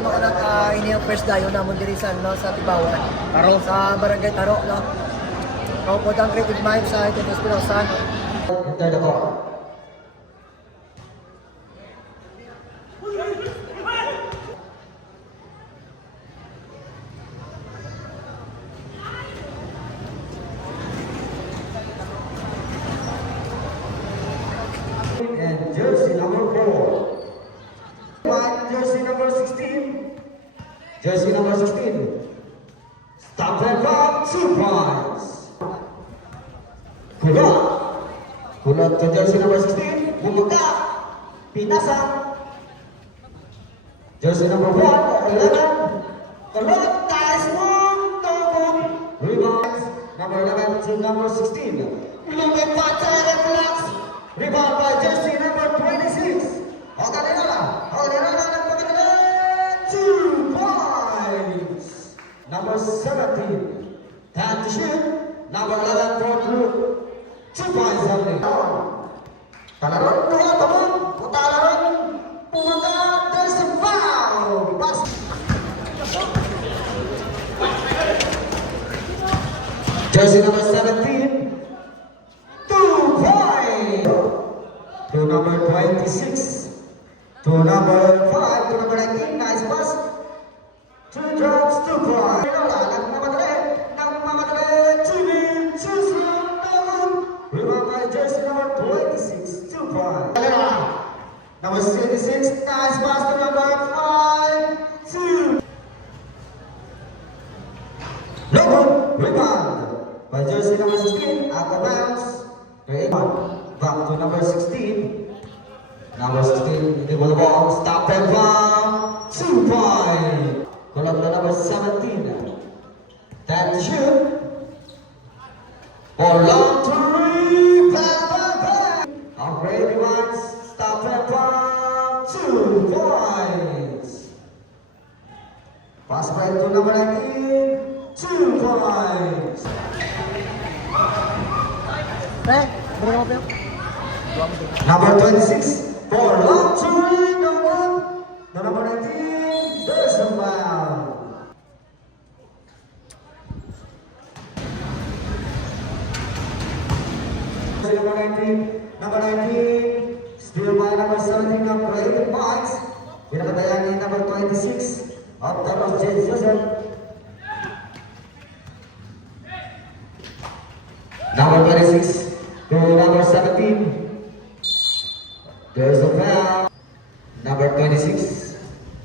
sa mga ini ang first dayo namon diri sa no sa Tibawan. Taro. Sa Barangay Taro no. Kaupo ang creative mind sa Ito Espinosa. Enter the ball. And jersey number 4. Jersey number 16. Jersey number 16. Stop and drop 2 points. Kulot ke jersey number 16. Membuka. Pinasa. Jersey number 1. 11. Kulot. Nice one. Tobong. Rebound. Number 11 to number 16. Lumit patay and blocks. Rebound by jersey number 26. Oganinola nagpagandaan 2 points. Number 17. Time to shoot. Number 11 for group. 2 points only. Palaron, dua, tabung. Putalaron. Pumunta. There's a foul. Pass. Jersey number 17. 2 points. To number 26. To number 5. To number 19. Nice pass. 2 drops. 2 points. Rebound by jersey number 26. 2 points. Number 76. Nice pass to number 5. 2. No good. Rebound by jersey number 16. Out of bounds. Back to number 16. Number 16, the ball, stop and run, 2 points. Columbia number 17. Time to shoot. For long three, bang. Brady ones, stop and run, 2 points. Pass by to number 19, 2 points. Berapa Pel? Number 26 for long three, no good. The number 19, there's a foul. Number 19, still by number 17, number 8 points. Pinakatayan ni number 26 of Thomas J. Joseph. Number 26 to number 17. There's a foul. Number 26.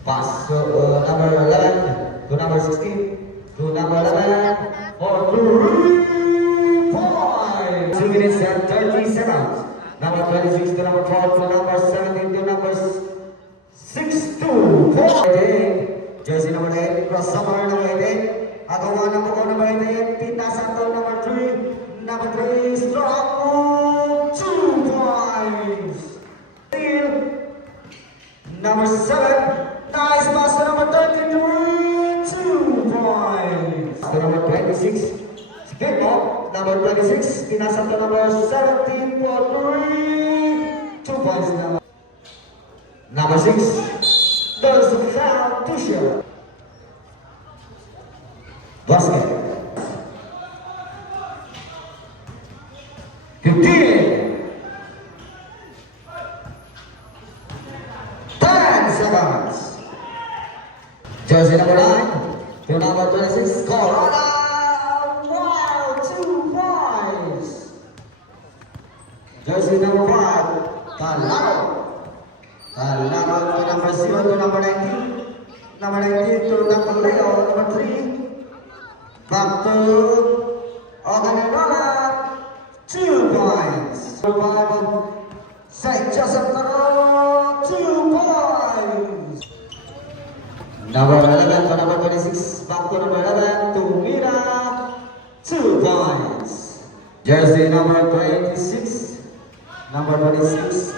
Pass to number 11 to number 16 to number 11 for 3 points. 2 minutes and 30 seconds. Number 26 to number 12 to number 17 to number 6 to 4. Jersey number 8 cross summer number 8. Agawan number 8. Pintasan to number 3. Number 3 strong move. 2 points. Number 7, nice pass to number 33, 2 points. To number 26, spin ball. Number 26, pinasa to number 17 for 3, 2 points. Number 6, there's a foul to show. Basket. 15. Jersey number 9 to number 26, score. Wow, 2 points. Jersey number 5, Talaro to number 0 to number 19. Number 19 to number Leo, number 3. Back to Oganinola, 2 points. St. Joseph Taro, 2 points. Number 11 to number 26, back to number 11 to Mira, 2 points. Jersey number 26, number 26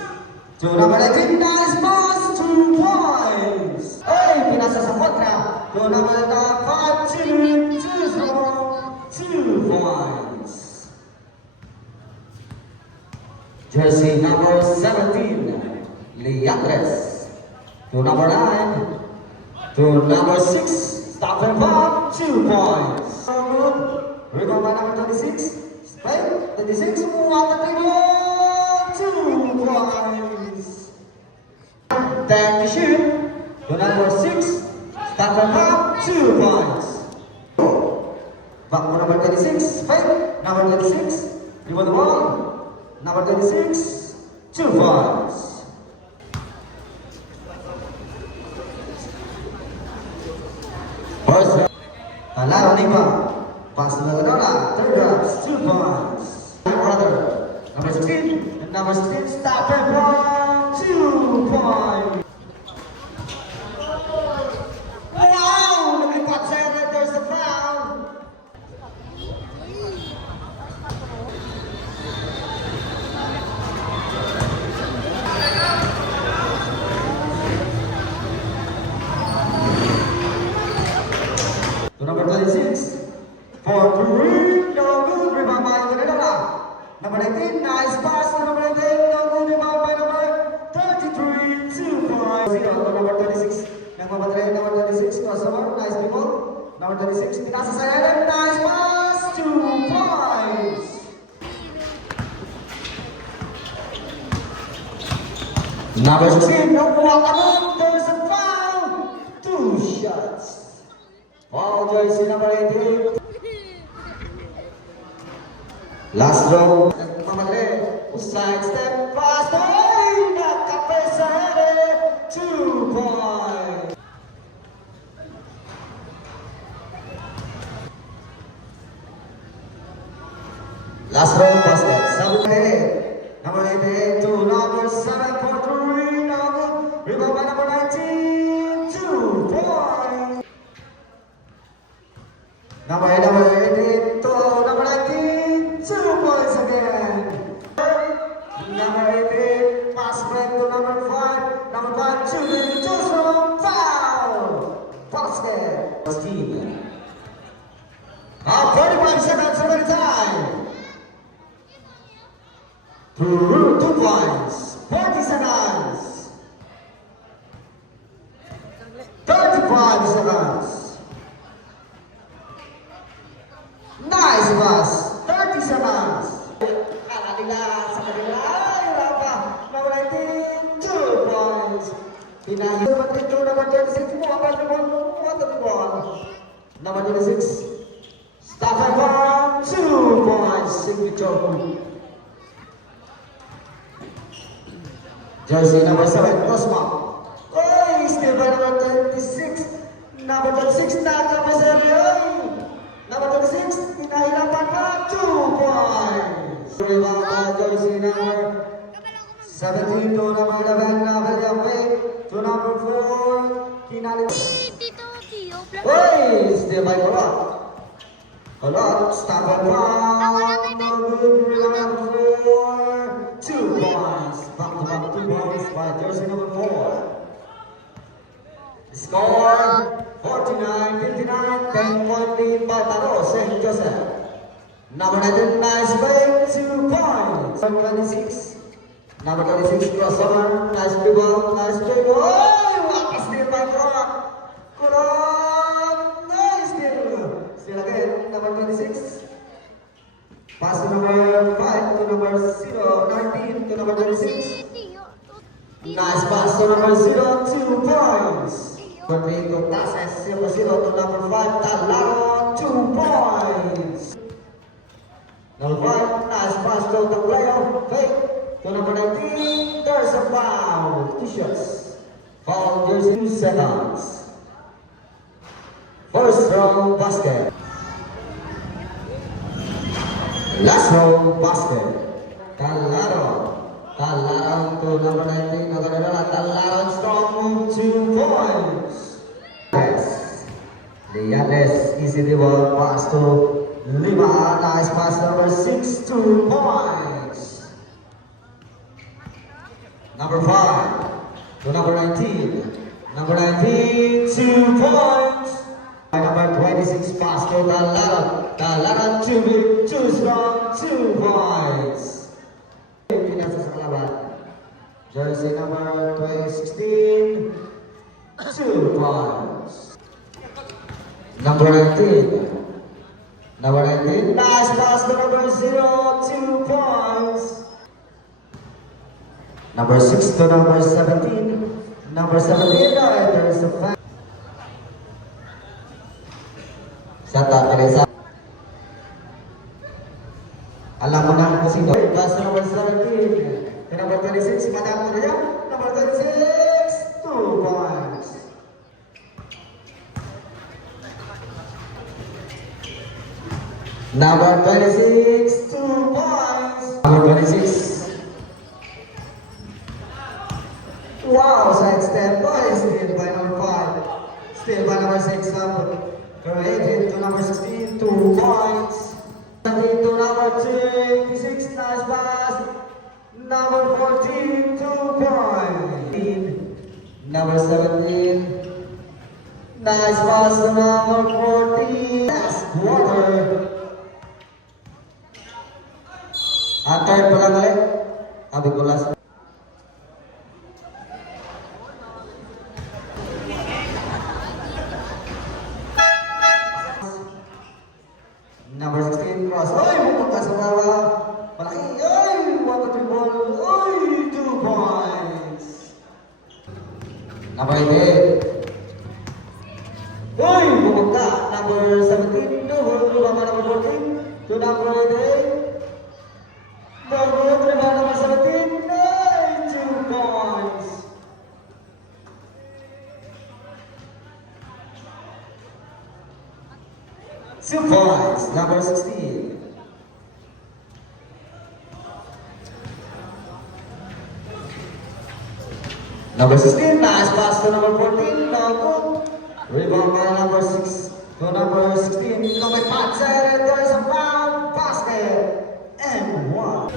to number 18, nice pass, 2 points. Hey, pinasa sa kontra to number 5, 2 points. Jersey number 17, Leandres to number 9. to number 6. Stop and pop, 2 points. Rebound by number 26. Straight, 26, what the dribble, 2 points. Then to shoot, to number 6. Stop and pop, 2 points. Back to number 26, straight, number 26. Rebound the ball, number 26, 2 points. First round, Talaro Nipa, pass to Magadona, third drops, 2 points. Brother, number 16, and number 16, stop and ball, 2 points. Wow, look at what's happening, there's a foul. To number 26, for three, no good, rebound by Magadona. Number 19, nice pass to number 19, no good, rebound by number 33, 2 points. Zero to number 26, nagmamadali number 26, crossover, nice people. Number 26, pinasa sa Ellen, nice pass, 2 points. Number 16, no walk, there's a foul, 2 shots. Foul jersey number 88. Last row, nagmamadali, side step, pass, ay, nakapesa, 2 points. Last row, basket, number 88 to number 7 for 3, number, rebound by number 19, 2 points. Number 88 to number 19, 2 points again. Number 88, pass break to number 5. Number 5, 2 minutes, just from foul. Basket. Team. Now 45 seconds of the time. 2 points, 40 seconds. 35 seconds. Nice pass, 30 seconds. Kala nila sa kanila, ay wala pa. Number 19, 2 points. Pinahin number 22, number 26, what the ball. Number 26, stop and ball, 2 points, signature. Jersey number 7, Cosmo. Oh, still by number 26. Number 26, nakapasari. Number 26, pinahirapan pa, 2 points. Rebound by jersey number 17 to number 11, William Wade. To number 4, Kinali. Oh, still by Colot. Colot, stop and run. Number 4, 2 points. Back to back 2 points by jersey number 4. Score 49-59, 10-point lead by Taro St. Joseph. Number 19, nice break, 2 points. Number 26, number 26, crossover, nice dribble, nice dribble. Oh, what a steal by Kurot. Kurot, nice steal. Still again, number 26. Pass to number 5, to number 0, 19, to number 26. Nice pass to number 0, 2 points. Number 3 to Tasses, 0 to number 5, Talaro, 2 points. Number 5, nice pass to Tagleo, fake to number 19, there's a foul, 2 shots. Foul jersey, 2 seconds. First round basket. Last round basket. Talaro to number 19, Talaro strong move, 2 points. Yes. Lianes, easy dribble, pass to Lima, nice pass number 6, 2 points. Number 5 to number 19, number 19, 2 points. Number 26, pass to Talaro, 2 big, 2 strong, 2 points. Pinasa sa kalaban. Jersey number 16, 2 points. Number 19. Number 19. Nice pass to number 0. 2 points. Number 6 to number 17. Number 17. There's a fan. Sata Teresa. Alam mo na kung sino. Pass to number 17. To number 26. Manalo na yan. Number 26. 2 points. Number 26, 2 points. Number 26. Wow, side step by still by number 5. Still by number 6, created to number 16, 2 points. 17 to number 26, nice pass. Number 14, 2 points. Number 17, nice pass to number 14. Last quarter. Third pa lang ulit. Sabi ko last. Number 16 cross. Oy, pupunta sa baba. Malaki. Oy, 1-2 ball. Oy, 2 points. Number 8. Oy, pupunta. Number 17. Number 14. To number 8. Number 17, 2 points. Two points, number 16. Number 16, nice pass to number 14, no good. Rebound by number 6 to number 16. Number 5, there is a foul basket. And 1.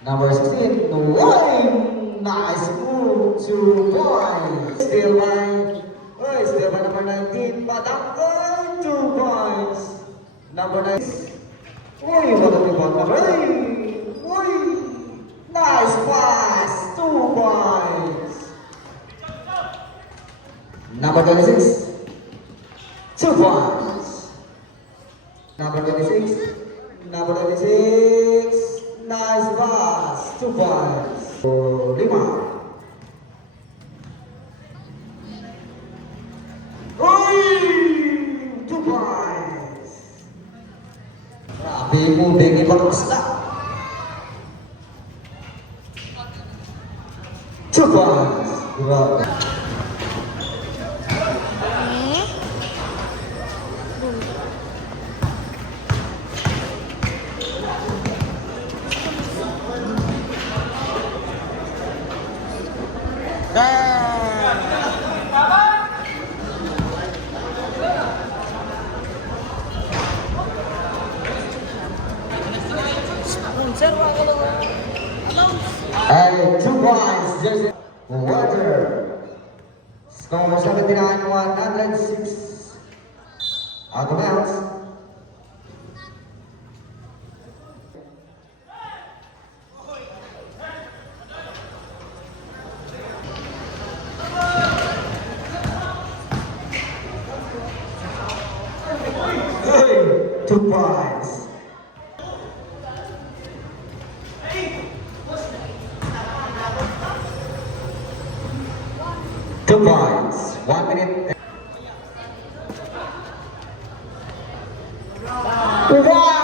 Number 16, one. Nice move, 2 points. Still by number 19, Padang, 2 points. Number 9. Uy, what a rebound number 8. Uy, nice pass, 2 points. Number 26, 2 points. Number 26, nice pass, 2 points. 5. Uy, 2 points. Grabe mo, bengi bagus na. 2 points. Grabe. Hey, 2 points. There's Water. Score 79, 106. Out of bounds. Hey, 2 points. Two points. 1 minute. Wow!